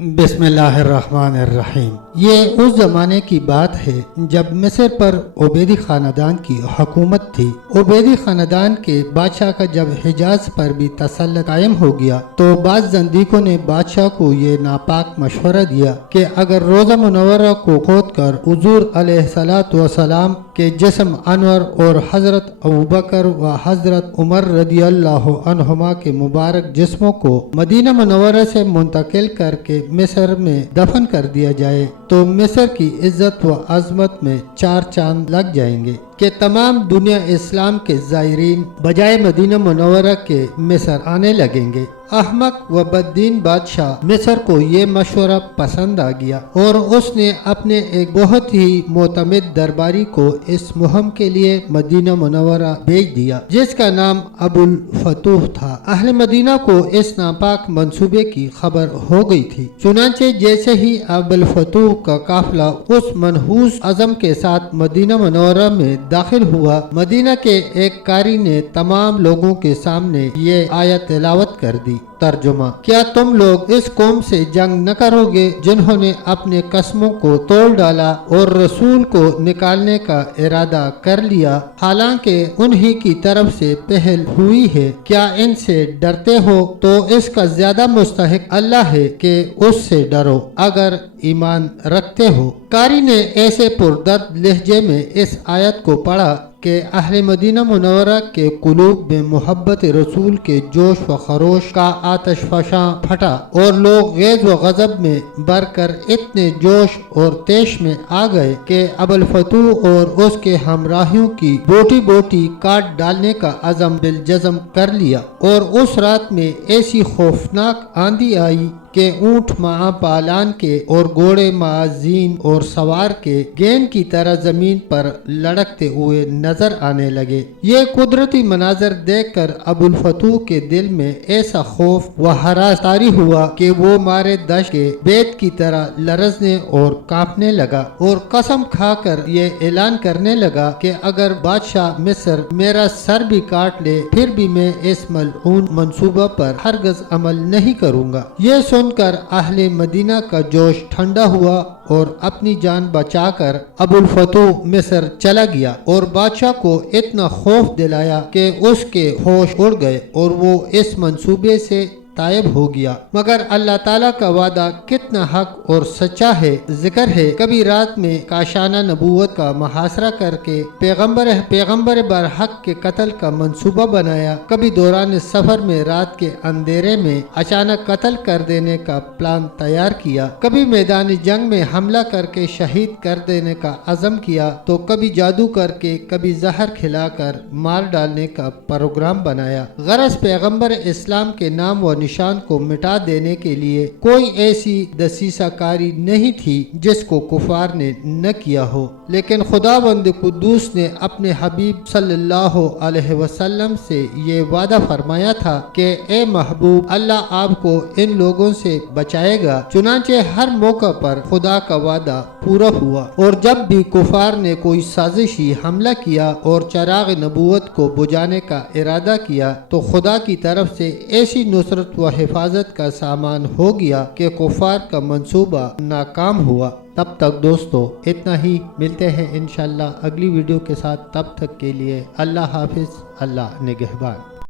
بسم اللہ الرحمن الرحیم۔ یہ اس زمانے کی بات ہے جب مصر پر عبیدی خاندان کی حکومت تھی۔ عبیدی خاندان کے بادشاہ کا جب حجاز پر بھی تسلط قائم ہو گیا تو بعض زندیقوں نے بادشاہ کو یہ ناپاک مشورہ دیا کہ اگر روضہ منورہ کو کھود کر حضور علیہ السلام کے جسم انور اور حضرت ابوبکر و حضرت عمر رضی اللہ عنہما کے مبارک جسموں کو مدینہ منورہ سے منتقل کر کے مصر میں دفن کر دیا جائے تو مصر کی عزت و عظمت میں 4 چاند لگ جائیں گے کہ تمام دنیا اسلام کے زائرین بجائے مدینہ منورہ کے مصر آنے لگیں گے۔ احمق و بددین بادشاہ مصر کو یہ مشورہ پسند آ گیا اور اس نے اپنے ایک بہت ہی معتمد درباری کو اس مہم کے لیے مدینہ منورہ بھیج دیا جس کا نام ابو الفتوح تھا۔ اہل مدینہ کو اس ناپاک منصوبے کی خبر ہو گئی تھی، چنانچہ جیسے ہی ابو الفتوح کا قافلہ اس منحوس عزم کے ساتھ مدینہ منورہ میں داخل ہوا، مدینہ کے ایک قاری نے تمام لوگوں کے سامنے یہ آیت تلاوت کر دی۔ ترجمہ: کیا تم لوگ اس قوم سے جنگ نہ کرو گے جنہوں نے اپنے قسموں کو توڑ ڈالا اور رسول کو نکالنے کا ارادہ کر لیا، حالانکہ انہی کی طرف سے پہل ہوئی ہے؟ کیا ان سے ڈرتے ہو تو اس کا زیادہ مستحق اللہ ہے کہ اس سے ڈرو اگر ایمان رکھتے ہو۔ قاری نے ایسے پردرد لہجے میں اس آیت کو پڑھا کہ اہل مدینہ منورہ کے قلوب میں محبت رسول کے جوش و خروش کا آتش فشاں پھٹا اور لوگ غیظ و غضب میں بھر کر اتنے جوش اور تیش میں آ گئے کہ ابو الفتوح اور اس کے ہمراہیوں کی بوٹی بوٹی کاٹ ڈالنے کا عزم بالجزم کر لیا، اور اس رات میں ایسی خوفناک آندھی آئی کہ اونٹ مع پالان کے اور گھوڑے مع زین اور سوار کے گیند کی طرح زمین پر لڑکتے ہوئے نظر آنے لگے۔ یہ قدرتی مناظر دیکھ کر ابو الفتوح کے دل میں ایسا خوف و ہراس طاری ہوا کہ وہ مارے دشت کے بیت کی طرح لرزنے اور کانپنے لگا اور قسم کھا کر یہ اعلان کرنے لگا کہ اگر بادشاہ مصر میرا سر بھی کاٹ لے پھر بھی میں اس ملعون منصوبہ پر ہرگز عمل نہیں کروں گا۔ یہ سن کر اہل مدینہ کا جوش ٹھنڈا ہوا اور اپنی جان بچا کر ابو الفتوح مصر چلا گیا اور بادشاہ کو اتنا خوف دلایا کہ اس کے ہوش اڑ گئے اور وہ اس منصوبے سے تائب ہو گیا۔ مگر اللہ تعالیٰ کا وعدہ کتنا حق اور سچا ہے۔ ذکر ہے کبھی رات میں کاشانہ نبوت کا محاصرہ کر کے پیغمبر برحق کے قتل کا منصوبہ بنایا، کبھی دوران سفر میں رات کے اندھیرے میں اچانک قتل کر دینے کا پلان تیار کیا، کبھی میدان جنگ میں حملہ کر کے شہید کر دینے کا عزم کیا، تو کبھی جادو کر کے کبھی زہر کھلا کر مار ڈالنے کا پروگرام بنایا۔ غرض پیغمبر اسلام کے نام و نشان کو مٹا دینے کے لیے کوئی ایسی دسیسہ کاری نہیں تھی جس کو کفار نے نہ کیا ہو، لیکن خداوند قدوس نے اپنے حبیب صلی اللہ علیہ وسلم سے یہ وعدہ فرمایا تھا کہ اے محبوب، اللہ آپ کو ان لوگوں سے بچائے گا۔ چنانچہ ہر موقع پر خدا کا وعدہ پورا ہوا، اور جب بھی کفار نے کوئی سازشی حملہ کیا اور چراغ نبوت کو بجھانے کا ارادہ کیا تو خدا کی طرف سے ایسی نصرت و حفاظت کا سامان ہو گیا کہ کفار کا منصوبہ ناکام ہوا۔ تب تک دوستو اتنا ہی، ملتے ہیں انشاءاللہ اگلی ویڈیو کے ساتھ، تب تک کے لیے اللہ حافظ، اللہ نگہبان۔